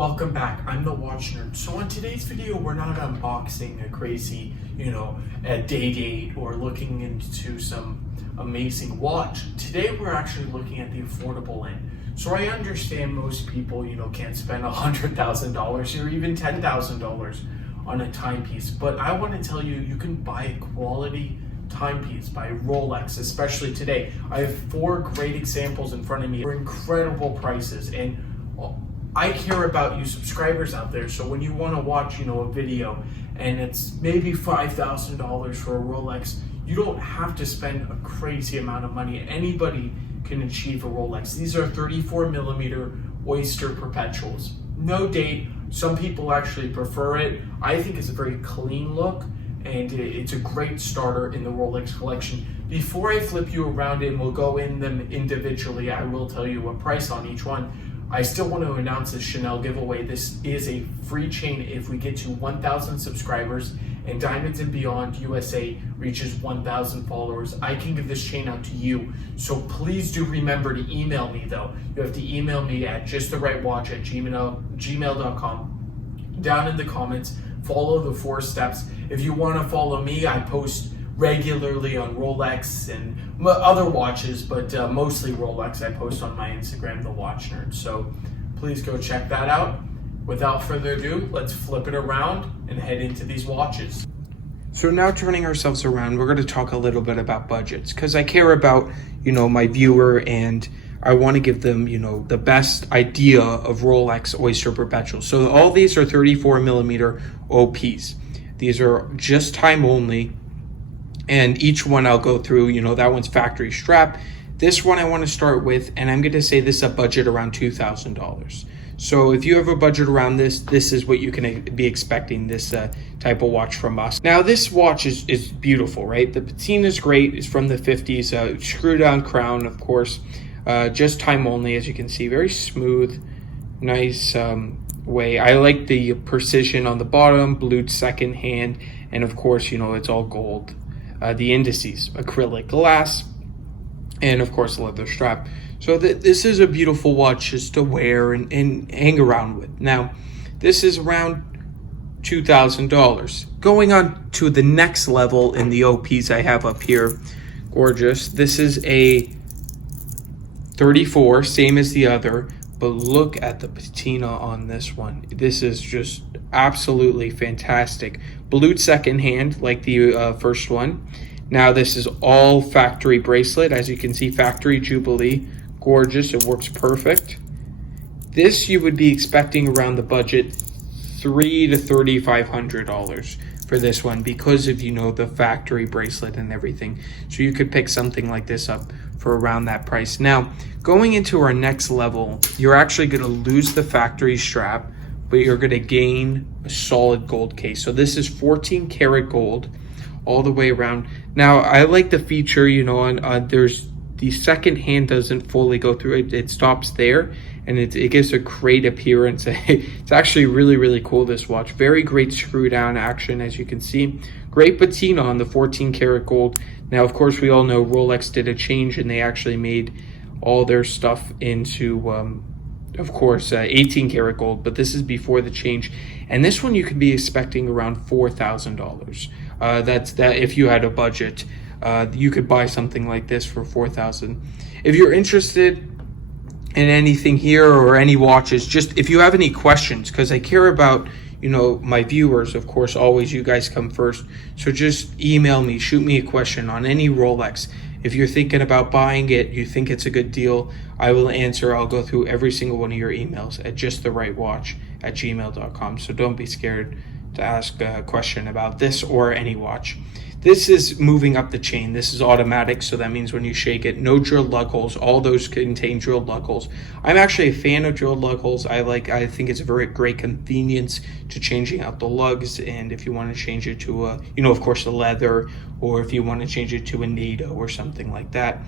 Welcome back, I'm the Watch Nerd. So on today's video, we're not unboxing a crazy, a day date or looking into some amazing watch. Today, we're actually looking at the affordable end. So I understand most people, can't spend $100,000 or even $10,000 on a timepiece. But I want to tell you, you can buy a quality timepiece by Rolex, especially today. I have 4 great examples in front of me for incredible prices, and I care about you subscribers out there. So when you want to watch, a video and it's maybe $5,000 for a Rolex, you don't have to spend a crazy amount of money. Anybody can achieve a Rolex. These are 34 millimeter Oyster Perpetuals. No date. Some people actually prefer it. I think it's a very clean look, and it's a great starter in the Rolex collection. Before I flip you around and we'll go in them individually, I will tell you a price on each one. I still want to announce this Chanel giveaway. This is a free chain if we get to 1,000 subscribers and Diamonds and Beyond USA reaches 1,000 followers. I can give this chain out to you. So please do remember to email me though. You have to email me at justtherightwatch@gmail.com. Down in the comments, follow the 4 steps. If you want to follow me, I post regularly on Rolex and other watches, but mostly Rolex. I post on my Instagram, The Watch Nerd. So please go check that out. Without further ado, let's flip it around and head into these watches. So now turning ourselves around, we're going to talk a little bit about budgets, because I care about, my viewer, and I want to give them, the best idea of Rolex Oyster Perpetual. So all these are 34 millimeter OPs. These are just time only. And each one I'll go through, that one's factory strap. This one I want to start with, and I'm going to say this is a budget around $2,000. So if you have a budget around this is what you can be expecting, this type of watch from us. Now this watch is beautiful, right? The patina is great. It's from the 50s, screw down crown, of course. Just time only, as you can see, very smooth, nice way. I like the precision on the bottom, blued second hand, and of course, it's all gold. The indices, acrylic glass, and of course leather strap. So this is a beautiful watch just to wear and hang around with. Now, this is around $2,000. Going on to the next level in the OPs I have up here, gorgeous. This is a 34, same as the other, but look at the patina on this one. This is just absolutely fantastic. Blued second hand, like the first one. Now this is all factory bracelet. As you can see, factory Jubilee. Gorgeous, it works perfect. This you would be expecting around the budget $300 to $3,500 for this one, because of the factory bracelet and everything. So you could pick something like this up for around that price. Now, going into our next level, you're actually going to lose the factory strap, but you're going to gain a solid gold case. So this is 14 karat gold all the way around. Now, I like the feature, there's the second hand doesn't fully go through it. It stops there, and it gives a great appearance. It's actually really, really cool, this watch. Very great screw down action, as you can see. Great patina on the 14 karat gold. Now, of course, we all know Rolex did a change, and they actually made all their stuff into, of course, 18 karat gold, but this is before the change. And this one you could be expecting around $4,000. That's that if you had a budget. You could buy something like this for $4,000. If you're interested in anything here or any watches, just if you have any questions, because I care about my viewers, of course, always you guys come first. So just email me, shoot me a question on any Rolex. If you're thinking about buying it, you think it's a good deal, I will answer. I'll go through every single one of your emails at justtherightwatch@gmail.com. So don't be scared to ask a question about this or any watch. This is moving up the chain. This is automatic, so that means when you shake it, no drilled lug holes. All those contain drilled lug holes. I'm actually a fan of drilled lug holes. I think it's a very great convenience to changing out the lugs, and if you want to change it to a, of course, a leather, or if you want to change it to a NATO or something like that,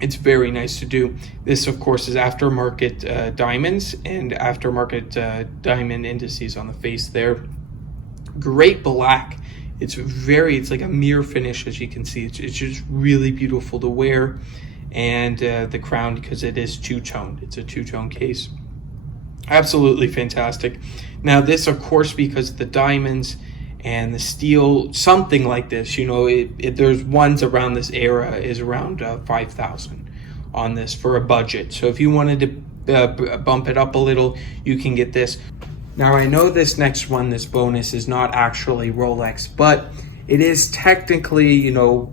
it's very nice to do. This, of course, is aftermarket diamonds and aftermarket diamond indices on the face there. Great black. It's like a mirror finish, as you can see. It's just really beautiful to wear. And the crown, because it is two-toned. It's a two-tone case. Absolutely fantastic. Now this, of course, because the diamonds and the steel, something like this, there's ones around this era is around 5,000 on this for a budget. So if you wanted to bump it up a little, you can get this. Now I know this next one, this bonus, is not actually Rolex, but it is technically,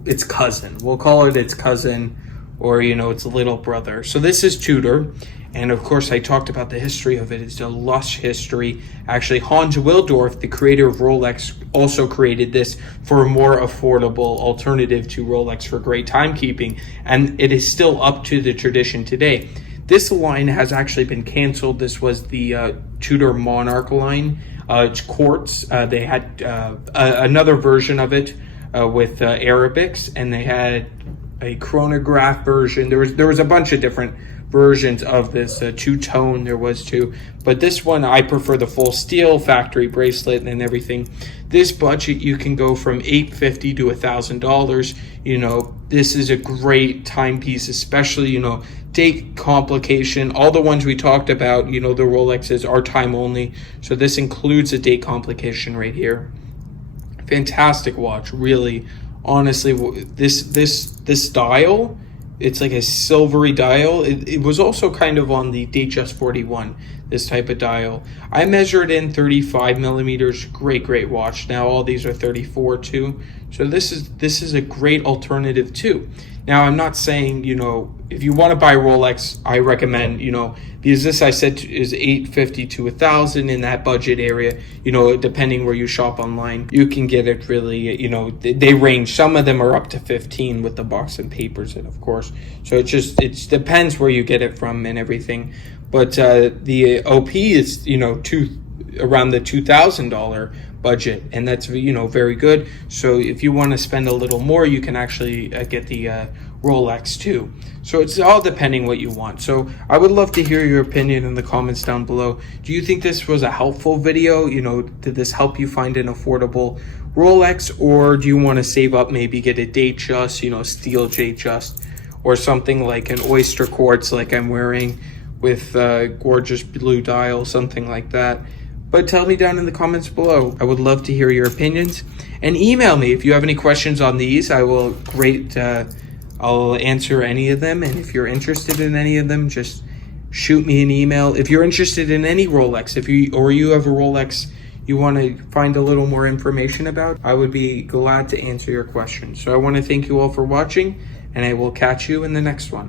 its cousin. We'll call it its cousin, or its little brother. So this is Tudor. And of course, I talked about the history of it. It's a lush history. Actually, Hans Wilsdorf, the creator of Rolex, also created this for a more affordable alternative to Rolex for great timekeeping. And it is still up to the tradition today. This line has actually been canceled. This was the Tudor Monarch line. It's quartz. They had another version of it with Arabics, and they had a chronograph version. There was a bunch of different versions of this two-tone. There was two, but this one I prefer the full steel factory bracelet and everything. This budget, you can go from $850 to $1,000. This is a great timepiece, especially date complication. All the ones we talked about, the Rolexes are time only, so this includes a date complication right here. Fantastic watch, really. Honestly, this dial, it's like a silvery dial. It was also kind of on the Datejust 41, this type of dial. I measured in 35 millimeters. Great watch. Now all these are 34 too. So this is a great alternative too. Now I'm not saying, if you want to buy Rolex, I recommend, because this I said is $850 to $1,000 in that budget area. Depending where you shop online, you can get it really. They range. Some of them are up to 15 with the box and papers, and of course. So it depends where you get it from and everything. But the OP is around the $2,000 budget, and that's very good. So if you want to spend a little more, you can actually get the Rolex too. So it's all depending what you want. So I would love to hear your opinion in the comments down below. Do you think this was a helpful video? Did this help you find an affordable Rolex, or do you want to save up, maybe get a Datejust, steel Datejust, or something like an oyster quartz like I'm wearing with gorgeous blue dial, something like that? But tell me down in the comments below. I would love to hear your opinions, and email me if you have any questions on these. I'll answer any of them, and if you're interested in any of them, just shoot me an email. If you're interested in any Rolex, if you have a Rolex you want to find a little more information about, I would be glad to answer your questions. So I want to thank you all for watching, and I will catch you in the next one.